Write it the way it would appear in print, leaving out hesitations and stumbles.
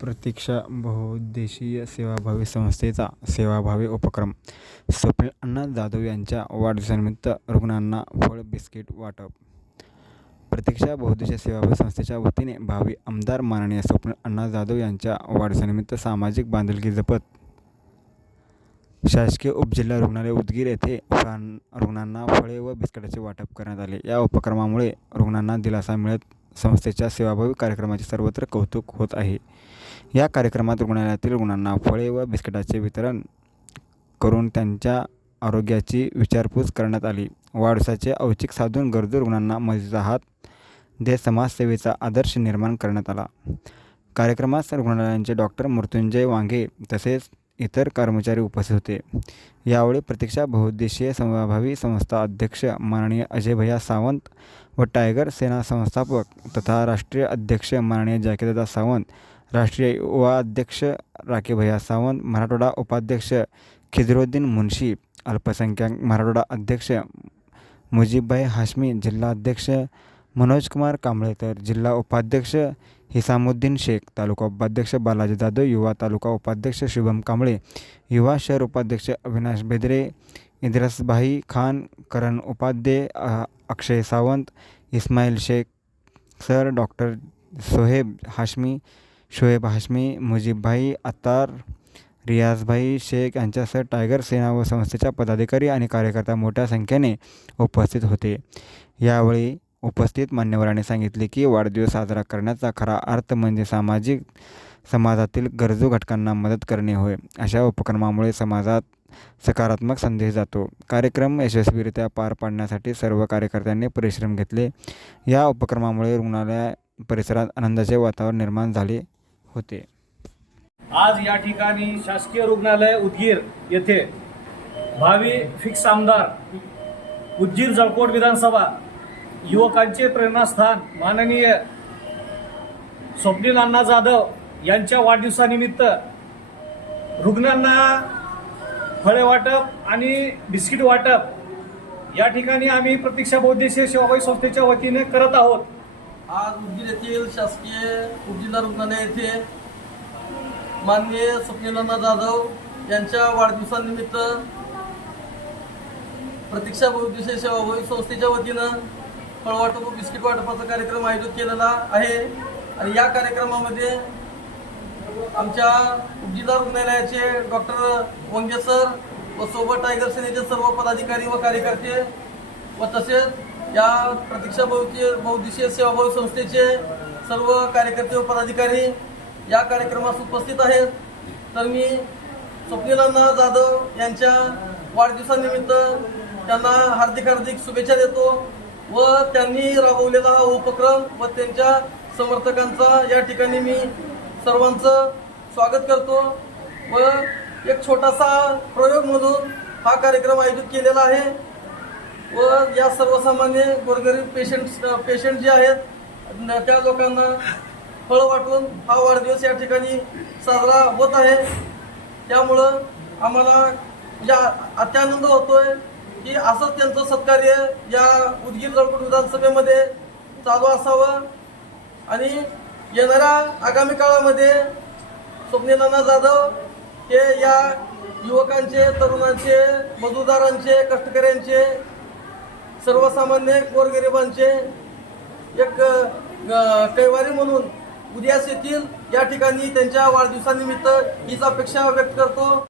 प्रतीक्षा बहुउद्देशीय सेवाभावी संस्थेचा सेवाभावी उपक्रम. स्वप्नील अण्णा जाधव यांच्या वाढदिवसानिमित्त रुग्णांना फळ बिस्किट वाटप. प्रतीक्षा बहुउद्देशीय सेवाभावी संस्थेच्या वतीने भावी आमदार माननीय स्वप्नील अण्णा जाधव यांच्या वाढदिवसानिमित्त सामाजिक बांधिलकी जपत शासकीय उपजिल्हा रुग्णालय उदगीर येथे रुग्णांना फळे व बिस्किटाचे वाटप करण्यात आले. या उपक्रमामुळे रुग्णांना दिलासा मिळत संस्थेच्या सेवाभावी कार्यक्रमाचे सर्वत्र कौतुक होत आहे. या कार्यक्रमात रुग्णालयातील रुग्णांना फळे व बिस्किटाचे वितरण करून त्यांच्या आरोग्याची विचारपूस करण्यात आली. वाढदिवसाचे औचित्य साधून गरजू रुग्णांना मदतीचा हात देत समाजसेवेचा आदर्श निर्माण करण्यात आला. कार्यक्रमात रुग्णालयाचे डॉक्टर मृत्युंजय वांगे तसेच इतर कर्मचारी उपस्थित होते. यावेळी प्रतीक्षा बहुउद्देशीय सेवाभावी संस्था अध्यक्ष माननीय अजय भैया सावंत व टायगर सेना संस्थापक तथा राष्ट्रीय अध्यक्ष माननीय जाकीरदादा सावंत, राष्ट्रीय युवा अध्यक्ष राकेश भैया सावंत, मराठवाडा उपाध्यक्ष खिजरुद्दीन मुन्शी, अल्पसंख्याक मराठवाडा अध्यक्ष मुजीबभाई हाशमी, जिल्हा अध्यक्ष मनोजकुमार कांबळे तर जिल्हा उपाध्यक्ष हिसामुद्दीन शेख, तालुका उपाध्यक्ष बालाजी जाधव, युवा तालुका उपाध्यक्ष शुभम कांबळे, युवा शहर उपाध्यक्ष अविनाश बेदरे, इद्रसभाई खान, करण उपाध्ये, अक्षय सावंत, इस्माईल शेख सर, डॉक्टर शोएब हाशमी, मुजीबभाई अत्तार, रियाजभाई शेख यांच्यासह टायगर सेना व संस्थेच्या पदाधिकारी आणि कार्यकर्ता मोठ्या संख्येने उपस्थित होते. यावेळी उपस्थित मान्यवरांनी सांगितले की वाढदिवस साजरा करण्याचा खरा अर्थ म्हणजे समाजातील गरजू घटकांना मदत करणे होय. अशा उपक्रमामुळे समाजात सकारात्मक संदेश जातो. कार्यक्रम यशस्वीरित्या पार पाडण्यासाठी सर्व कार्यकर्त्यांनी परिश्रम घेतले. या उपक्रमामुळे रुग्णालय परिसरात आनंदाचे वातावरण निर्माण झाले होते. आज या ठिकाणी शासकीय रुग्णालय उदगीर येथे भावी फिक्स आमदार उदगीर जळकोट विधानसभा युवकांचे प्रेरणास्थान माननीय स्वप्नील अण्णा जाधव यांच्या वाढदिवसानिमित्त रुग्णांना फळे वाटप आणि बिस्किट वाटप या ठिकाणी आम्ही प्रतीक्षा बहुउद्देशीय सेवाभावी संस्थेच्या वतीने करत आहोत. आज उदगीर येथील शासकीय उपजिल्हा रुग्णालय येथे माननीय स्वप्नील अण्णा जाधव यांच्या वाढदिवसानिमित्त प्रतीक्षा बहुउद्देशीय सेवाभावी संस्थेच्या वतीनं फळ वाटप व बिस्किट वाटपाचा कार्यक्रम आयोजित केलेला आहे. आणि या कार्यक्रमामध्ये आमच्या उपजिल्हा रुग्णालयाचे डॉक्टर वांगे सर व सोबत टायगर सेनेचे सर्व पदाधिकारी व कार्यकर्ते व तसेच या प्रतीक्षा बहुउद्देशीय सेवाभावी संस्थेचे सर्व कार्यकर्ते व पदाधिकारी या कार्यक्रमास उपस्थित आहेत. तर मी स्वप्नील अण्णा जाधव यांच्या वाढदिवसानिमित्त त्यांना हार्दिक शुभेच्छा देतो व त्यांनी राबवलेला हा उपक्रम व त्यांच्या समर्थकांचा या ठिकाणी मी सर्वांचं स्वागत करतो व एक छोटासा प्रयोग म्हणून हा कार्यक्रम आयोजित केलेला आहे. व या सर्वसामान्य गोरगरीब पेशंट जे आहेत त्या लोकांना फळ वाटून हा वाढदिवस या ठिकाणी साजरा होत आहे. त्यामुळं आम्हाला अत्यानंद होतोय की असंच त्यांचं सत्कार्य या उदगीर जळकोट विधानसभेमध्ये चालू असावं आणि येणाऱ्या आगामी काळामध्ये स्वप्नील अण्णा जाधव हे या युवकांचे, तरुणांचे, मजुरदारांचे, कष्टकऱ्यांचे, सर्वसामान्य गोरगरिबांचे एक कैवारी म्हणून उदयास येतील या ठिकाणी त्यांच्या वाढदिवसानिमित्त हीच अपेक्षा व्यक्त करतो.